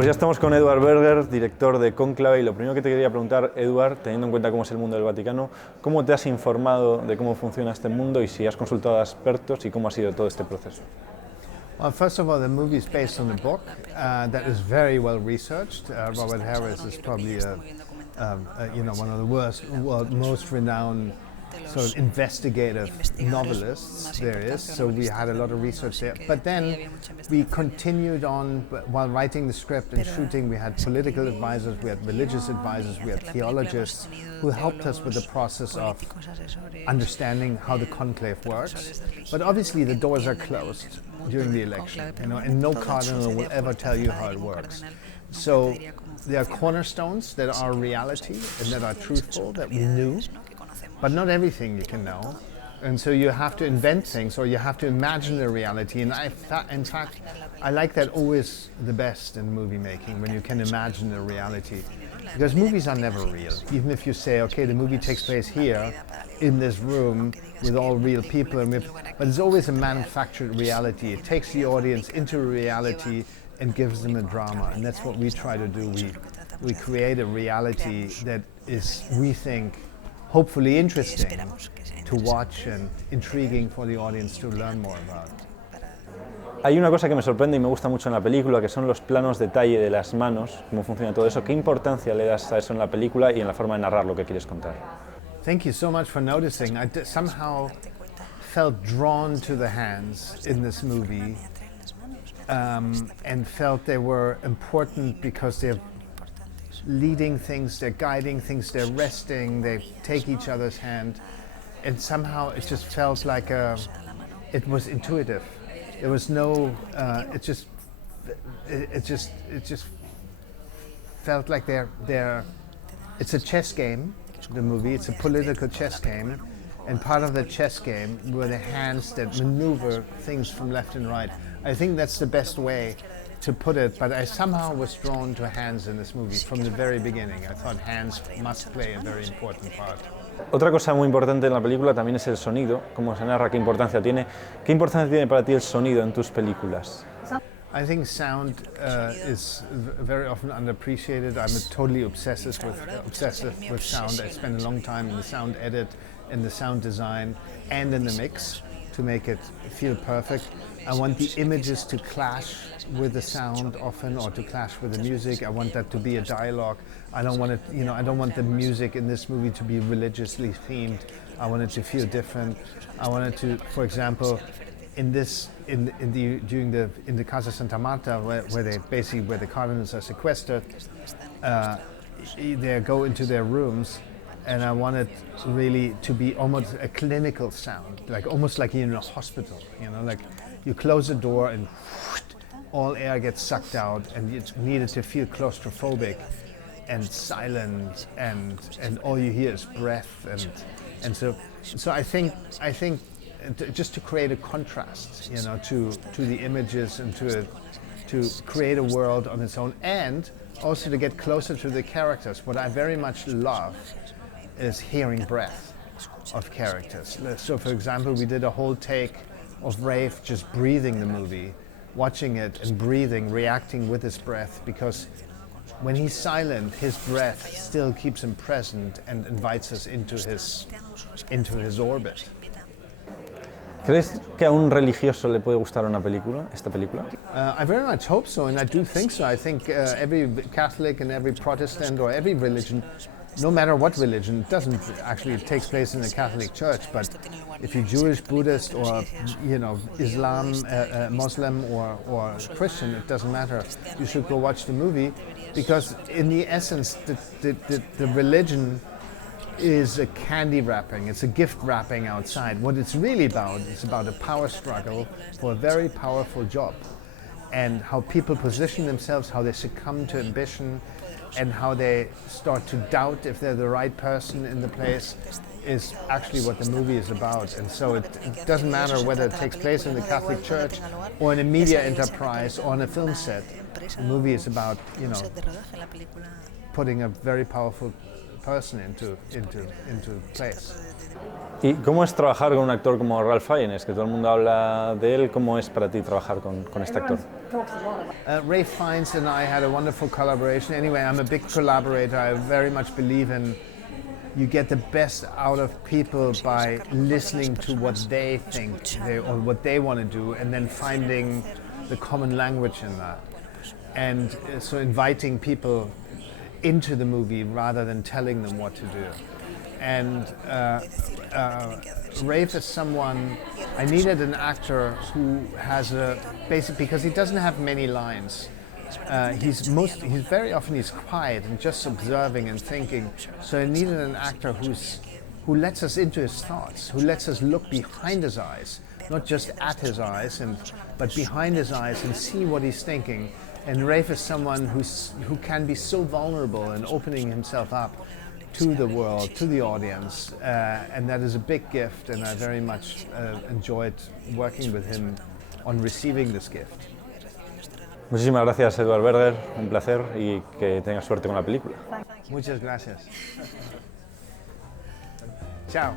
Pues ya estamos con Eduard Berger, director de Cónclave, y lo primero que te quería preguntar, Eduard, teniendo en cuenta cómo es el mundo del Vaticano, ¿cómo te has informado de cómo funciona este mundo y si has consultado a expertos y cómo ha sido todo este proceso? Well, first of all, the movie is based on a book that is very well researched. Robert Harris is probably one of the world's most renowned sort of investigative novelists there is. So we had a lot of research there. But then we continued on while writing the script and shooting. We had political advisors, we had religious advisors, we had theologians who helped us with the process of understanding how the conclave works. But obviously the doors are closed during the election, and no cardinal will ever tell you how it works. So there are cornerstones that are reality and that are truthful that we knew, but not everything you can know. And so you have to invent things, or you have to imagine a reality. And in fact, I like that always the best in movie making, when you can imagine a reality. Because movies are never real. Even if you say, okay, the movie takes place here, in this room, with all real people, but it's always a manufactured reality. It takes the audience into a reality and gives them a drama. And that's what we try to do. We create a reality that is, we think, hopefully interesting to watch and intriguing for the audience to learn more about. Hay una cosa que me sorprende y me gusta mucho en la película, que son los planos detalle de las manos, cómo funciona todo eso. ¿Qué importancia le das a eso en la película y en la forma de narrar lo que quieres contar? Thank you so much for noticing. I somehow felt drawn to the hands in this movie and felt they were important because they're leading things, they're guiding things, they're resting, they take each other's hand, and somehow it just felt like it was intuitive. There was no, it just felt like it's a chess game, the movie, it's a political chess game, and part of the chess game were the hands that maneuver things from left and right. I think that's the best way to put it, but I somehow was drawn to hands in this movie from the very beginning. I thought hands must play a very important part. Otra cosa muy importante en la película también es el sonido, cómo se narra, qué importancia tiene. ¿Qué importancia tiene para ti el sonido en tus películas? I think sound is very often underappreciated. I'm totally obsessive with sound. I spend a long time in the sound edit, in the sound design, and in the mix to make it feel perfect. I want the images to clash with the sound often, or to clash with the music. I want that to be a dialogue. I don't want it, I don't want the music in this movie to be religiously themed. I want it to feel different. I want it to, for example, in the Casa Santa Marta, where the cardinals are sequestered, they go into their rooms, and I want it really to be almost a clinical sound, almost like you're in a hospital. Like you close the door and all air gets sucked out, and it's needed to feel claustrophobic and silent, and all you hear is breath, and so I think just to create a contrast, to the images, and to create a world on its own, and also to get closer to the characters. What I very much love is hearing breath of characters. So, for example, we did a whole take of Rafe just breathing the movie, watching it and breathing, reacting with his breath, because when he's silent, his breath still keeps him present and invites us into his orbit. ¿Crees que a un religioso le puede gustar esta película? I very much hope so, and I do think so. I think every Catholic and every Protestant or every religion, no matter what religion, it doesn't actually take place in the Catholic Church, but if you're Jewish, Buddhist, or Islam, Muslim, or Christian, it doesn't matter. You should go watch the movie, because in the essence, the religion is a candy wrapping, it's a gift wrapping outside. What it's really about is about a power struggle for a very powerful job, and how people position themselves, how they succumb to ambition, and how they start to doubt if they're the right person in the place is actually what the movie is about. And so it doesn't matter whether it takes place in the Catholic Church or in a media enterprise or on a film set. The movie is about, putting a very powerful person into place. ¿Y cómo es trabajar con un actor como Ralph Fiennes, que todo el mundo habla de él? ¿Cómo es para ti trabajar con este actor? Ralph Fiennes and I had a wonderful collaboration. Anyway, I'm a big collaborator. I very much believe in you get the best out of people by listening to what they think or what they want to do, and then finding the common language in that. And so inviting people into the movie rather than telling them what to do. And Rafe is someone, I needed an actor who has because he doesn't have many lines. He's very often quiet and just observing and thinking. So I needed an actor who lets us into his thoughts, who lets us look behind his eyes, not just at his eyes, but behind his eyes and see what he's thinking. And Rafe is someone who can be so vulnerable and opening himself up to the world, to the audience, and that is a big gift, and I very much enjoyed working with him on receiving this gift. Muchísimas gracias, Eduard Berger, un placer y que tengas suerte con la película. Muchas gracias. Chao.